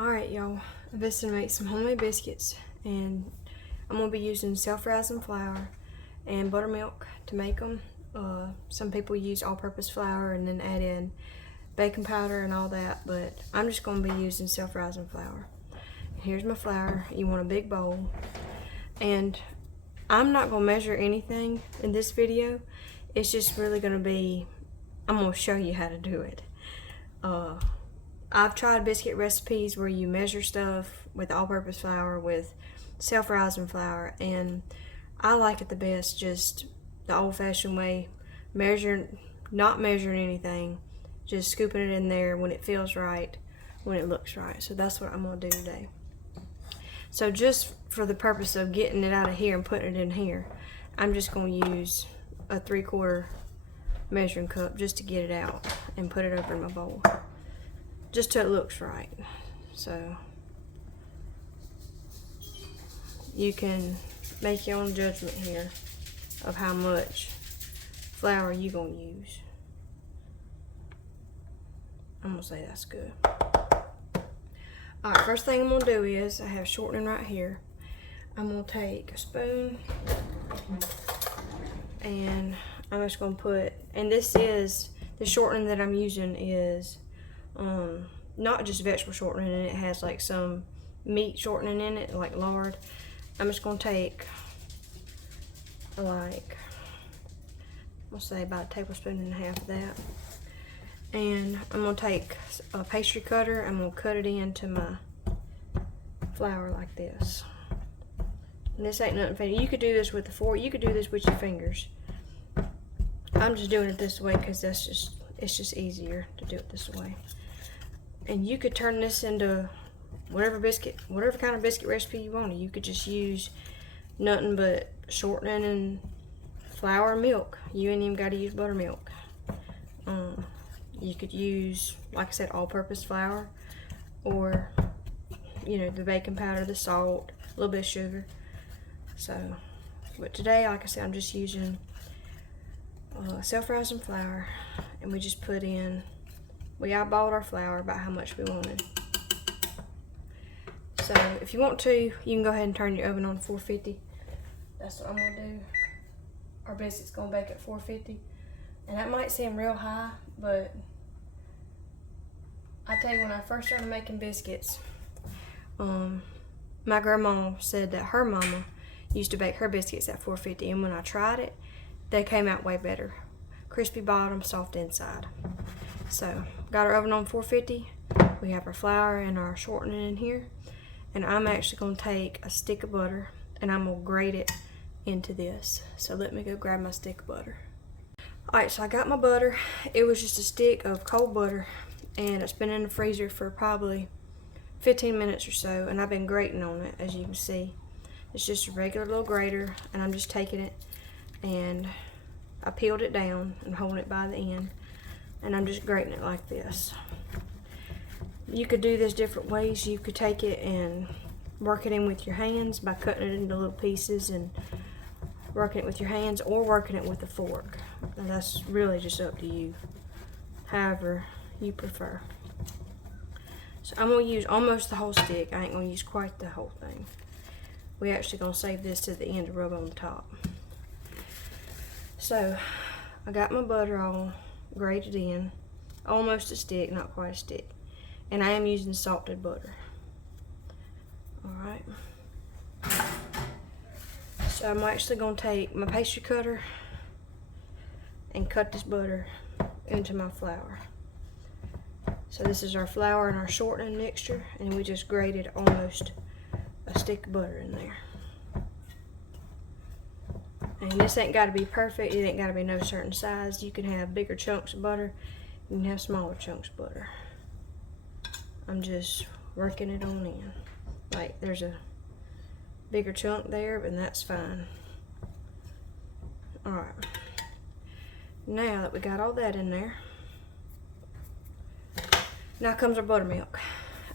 Alright y'all, I'm just gonna make some homemade biscuits, and I'm gonna be using self-rising flour and buttermilk to make them. Some people use all-purpose flour and then add in baking powder and all that, but I'm just gonna be using self-rising flour. Here's my flour. You want a big bowl, and I'm not gonna measure anything in this video. It's just really gonna be, I'm gonna show you how to do it. I've tried biscuit recipes where you measure stuff with all-purpose flour, with self-rising flour, and I like it the best just the old-fashioned way, not measuring anything, just scooping it in there when it feels right, when it looks right. So that's what I'm going to do today. So just for the purpose of getting it out of here and putting it in here, I'm just going to use a 3/4 measuring cup just to get it out and put it over in my bowl, just till it looks right. So you can make your own judgment here of how much flour you're gonna use. I'm gonna say that's good. Alright, first thing I'm gonna do is, I have shortening right here. I'm gonna take a spoon and I'm just gonna put, and the shortening that I'm using is not just vegetable shortening, and it has like some meat shortening in it, like lard. I'm just gonna take like, I'll say about a tablespoon and a half of that, and I'm gonna take a pastry cutter. I'm gonna cut it into my flour like this. And this ain't nothing fancy. You could do this with a fork. You could do this with your fingers. I'm just doing it this way because it's just easier to do it this way. And you could turn this into whatever kind of biscuit recipe you want. You could just use nothing but shortening and flour and milk. You ain't even got to use buttermilk. You could use, like I said, all-purpose flour, or the baking powder, the salt, a little bit of sugar. So, but today, like I said, I'm just using self-rising flour, and we just put in. We eyeballed our flour about how much we wanted. So if you want to, you can go ahead and turn your oven on 450. That's what I'm gonna do. Our biscuit's gonna bake at 450. And that might seem real high, but I tell you, when I first started making biscuits, my grandma said that her mama used to bake her biscuits at 450, and when I tried it, they came out way better. Crispy bottom, soft inside. So, got our oven on 450. We have our flour and our shortening in here. And I'm actually going to take a stick of butter and I'm going to grate it into this. So let me go grab my stick of butter. Alright, so I got my butter. It was just a stick of cold butter, and it's been in the freezer for probably 15 minutes or so, and I've been grating on it, as you can see. It's just a regular little grater, and I'm just taking it and I peeled it down and holding it by the end, and I'm just grating it like this. You could do this different ways. You could take it and work it in with your hands by cutting it into little pieces and working it with your hands, or working it with a fork. And that's really just up to you, however you prefer. So I'm going to use almost the whole stick. I ain't going to use quite the whole thing. We're actually going to save this to the end to rub on the top. So I got my butter all grated in, almost a stick, not quite a stick. And I am using salted butter. Alright. So I'm actually going to take my pastry cutter and cut this butter into my flour. So this is our flour and our shortening mixture, and we just grated almost a stick of butter in there. And this ain't got to be perfect. It ain't got to be no certain size. You can have bigger chunks of butter. You can have smaller chunks of butter. I'm just working it on in. Like, there's a bigger chunk there, but that's fine. Alright. Now that we got all that in there, now comes our buttermilk.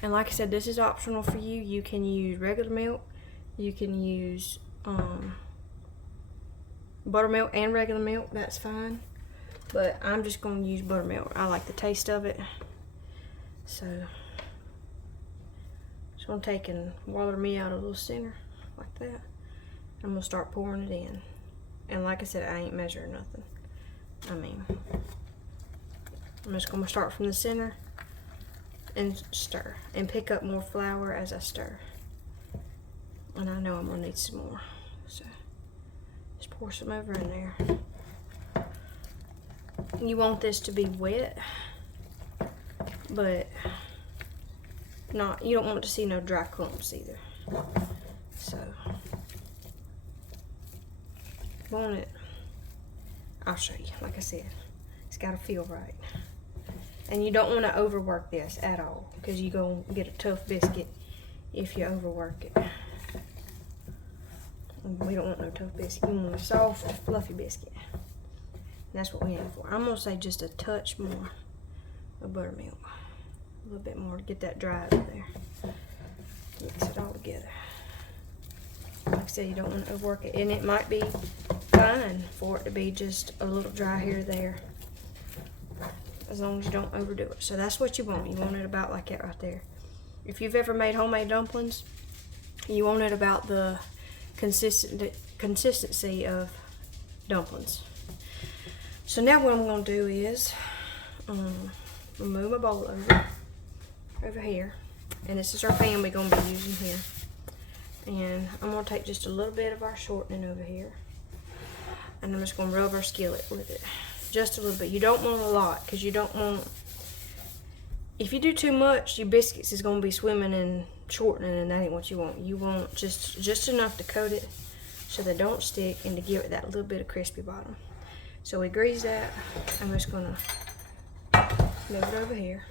And like I said, this is optional for you. You can use regular milk. You can use buttermilk and regular milk. That's fine. But I'm just going to use buttermilk. I like the taste of it. So So I'm taking water me out a little center like that. I'm gonna start pouring it in. And like I said, I ain't measuring nothing. I mean, I'm just gonna start from the center and stir and pick up more flour as I stir. And I know I'm gonna need some more. So just pour some over in there. You want this to be wet, but not, you don't want to see no dry clumps either. So, want it, I'll show you. Like I said, it's got to feel right. And you don't want to overwork this at all, because you're going to get a tough biscuit if you overwork it. We don't want no tough biscuit. You want a soft, fluffy biscuit. And that's what we aim for. I'm going to say just a touch more of buttermilk. A little bit more to get that dry over there. Mix it all together. Like I said, you don't want to overwork it. And it might be fine for it to be just a little dry here or there, as long as you don't overdo it. So that's what you want. You want it about like that right there. If you've ever made homemade dumplings, you want it about the consistency of dumplings. So now what I'm going to do is move my bowl over here, and this is our pan we're going to be using here. And I'm going to take just a little bit of our shortening over here, and I'm just going to rub our skillet with it just a little bit. You don't want a lot, because you don't want, if you do too much, your biscuits is going to be swimming in shortening, and that ain't what you want. You want just enough to coat it so they don't stick, and to give it that little bit of crispy bottom. So we grease that. I'm just going to move it over here.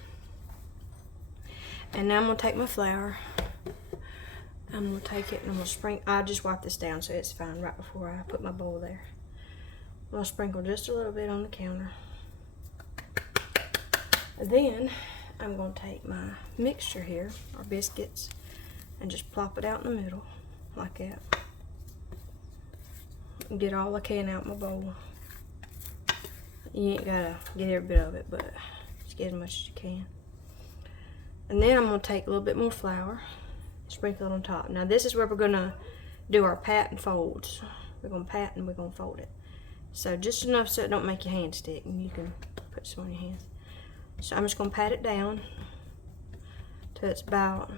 And now I'm going to take my flour. I'm going to take it and I'm going to sprinkle. I just wipe this down so it's fine right before I put my bowl there. I'm going to sprinkle just a little bit on the counter. Then I'm going to take my mixture here, our biscuits, and just plop it out in the middle like that. And get all I can out my bowl. You ain't gotta get every bit of it, but just get as much as you can. And then I'm gonna take a little bit more flour, sprinkle it on top. Now this is where we're gonna do our pat and folds. We're gonna pat and we're gonna fold it. So just enough so it don't make your hand stick, and you can put some on your hands. So I'm just gonna pat it down till it's about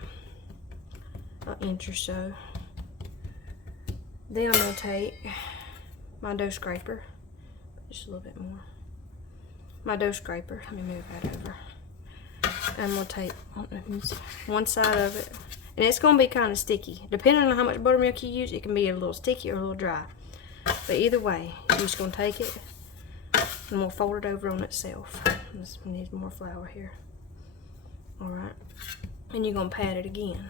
an inch or so. Then I'm gonna take my dough scraper, just a little bit more. My dough scraper, let me move that over. I'm gonna take one side of it, and it's gonna be kind of sticky. Depending on how much buttermilk you use, it can be a little sticky or a little dry. But either way, you're just gonna take it and we'll fold it over on itself. We need more flour here. All right, and you're gonna pat it again.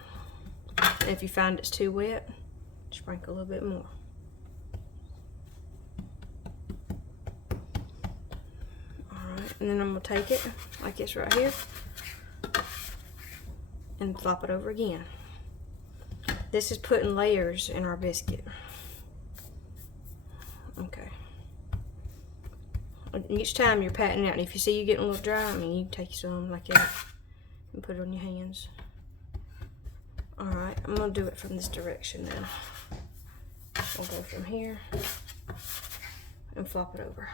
And if you find it's too wet, sprinkle a little bit more. And then I'm gonna take it like this right here and flop it over again. This is putting layers in our biscuit. Okay. Each time you're patting out, and if you see you getting a little dry, I mean, you can take some like that and put it on your hands. All right, I'm gonna do it from this direction now. I'll go from here and flop it over.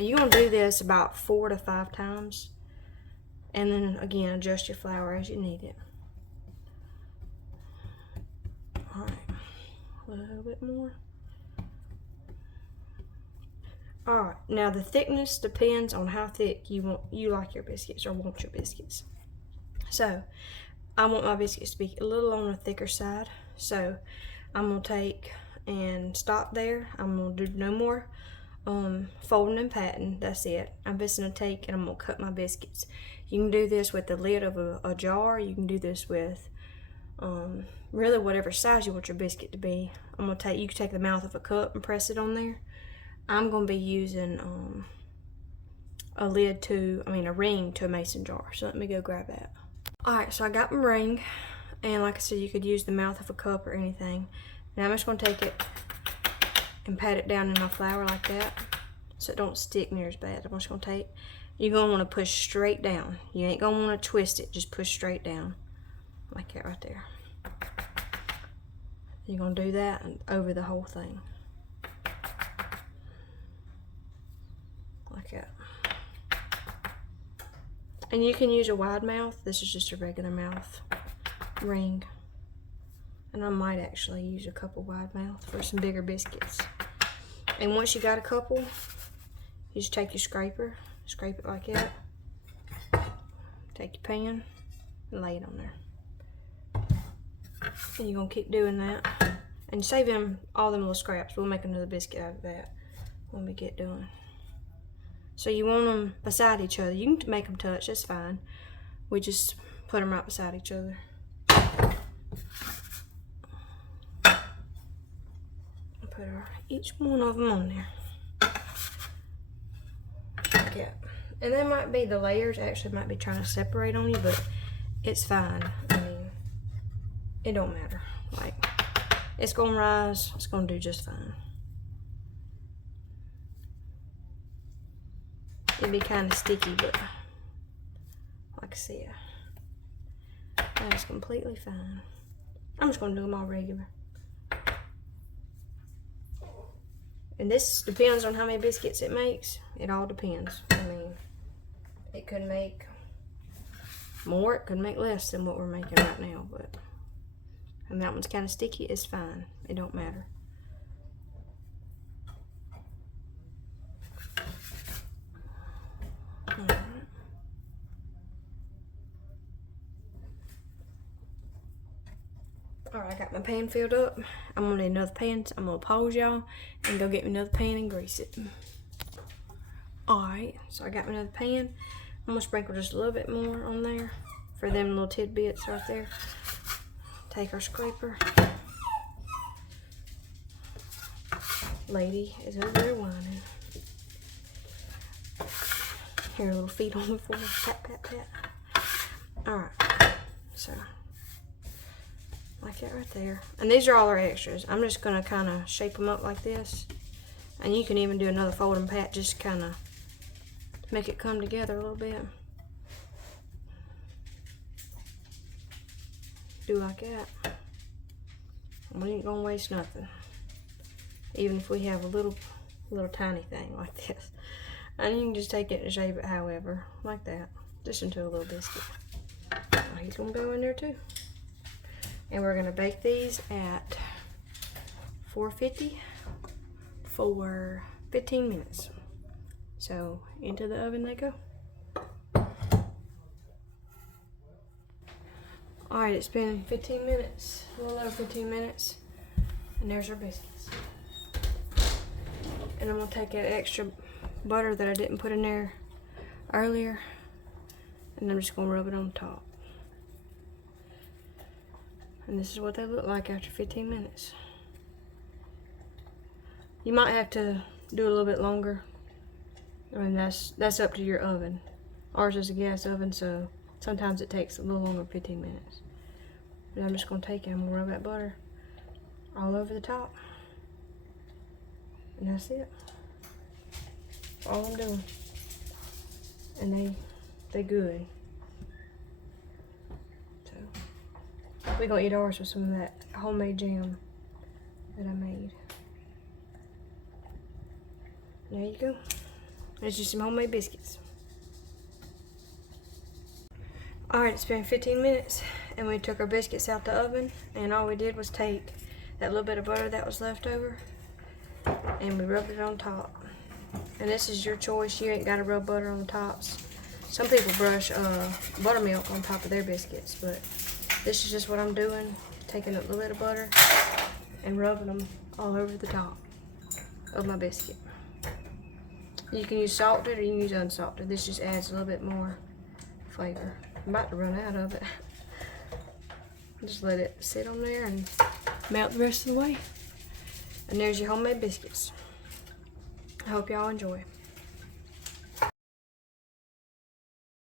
You're going to do this about 4 to 5 times, and then again adjust your flour as you need it. Alright, a little bit more. Alright, now the thickness depends on how thick you like your biscuits or want your biscuits. So I want my biscuits to be a little on the thicker side, so I'm going to take and stop there. I'm going to do no more folding and patting. That's it. I'm just going to take and I'm going to cut my biscuits. You can do this with the lid of a jar. You can do this with really whatever size you want your biscuit to be. I'm going to take, you can take the mouth of a cup and press it on there. I'm going to be using a ring to a mason jar. So let me go grab that. Alright, so I got my ring, and like I said, you could use the mouth of a cup or anything. Now I'm just going to take it and pat it down in my flour like that so it don't stick near as bad. I'm just going to you're going to want to push straight down. You ain't going to want to twist it, just push straight down. like that right there. You're gonna do that over the whole thing. Like that. And you can use a wide mouth. This is just a regular mouth ring. And I might actually use a couple wide mouth for some bigger biscuits. And once you got a couple, you just take your scraper, scrape it like that. Take your pan and lay it on there. And you're gonna keep doing that. And save them, all them little scraps. We'll make another biscuit out of that when we get done. So you want them beside each other. You can make them touch, that's fine. We just put them right beside each other. Put each one of them on there. Like that. And that might be the layers, actually might be trying to separate on you, but it's fine. I mean, it don't matter. Like, it's gonna rise, it's gonna do just fine. It'd be kind of sticky, but like I said, that's completely fine. I'm just gonna do them all regular. And this depends on how many biscuits it makes. It all depends. I mean, it could make more, it could make less than what we're making right now, but and that one's kind of sticky, it's fine. It don't matter. Alright, I got my pan filled up. I'm gonna need another pan. So I'm gonna pause y'all and go get me another pan and grease it. Alright, so I got me another pan. I'm gonna sprinkle just a little bit more on there for them little tidbits right there. Take our scraper. Lady is over there whining. Here, little feet on the floor. Pat, pat, pat. Alright, so like that right there. And these are all our extras. I'm just gonna kind of shape them up like this. And you can even do another fold and pat, just kind of make it come together a little bit. Do like that. We ain't gonna waste nothing. Even if we have a little tiny thing like this. And you can just take it and shape it however, like that. Just into a little biscuit. Now he's gonna go in there too. And we're gonna bake these at 450 for 15 minutes. So into the oven they go. Alright, it's been 15 minutes, a little over 15 minutes. And there's our biscuits. And I'm gonna take that extra butter that I didn't put in there earlier, and I'm just gonna rub it on top. And this is what they look like after 15 minutes. You might have to do a little bit longer. I mean, that's up to your oven. Ours is a gas oven, so sometimes it takes a little longer than 15 minutes. But I'm just gonna take it and I'm gonna rub that butter all over the top. And that's it. That's all I'm doing. And they good. So we're gonna eat ours with some of that homemade jam that I made. There you go. There's just some homemade biscuits. Alright, it's been 15 minutes and we took our biscuits out the oven, and all we did was take that little bit of butter that was left over and we rubbed it on top. And this is your choice. You ain't got to rub butter on the tops. Some people brush buttermilk on top of their biscuits, but this is just what I'm doing. Taking a little bit of butter and rubbing them all over the top of my biscuit. You can use salted or you can use unsalted. This just adds a little bit more flavor. I'm about to run out of it. Just let it sit on there and melt the rest of the way. And there's your homemade biscuits. I hope y'all enjoy.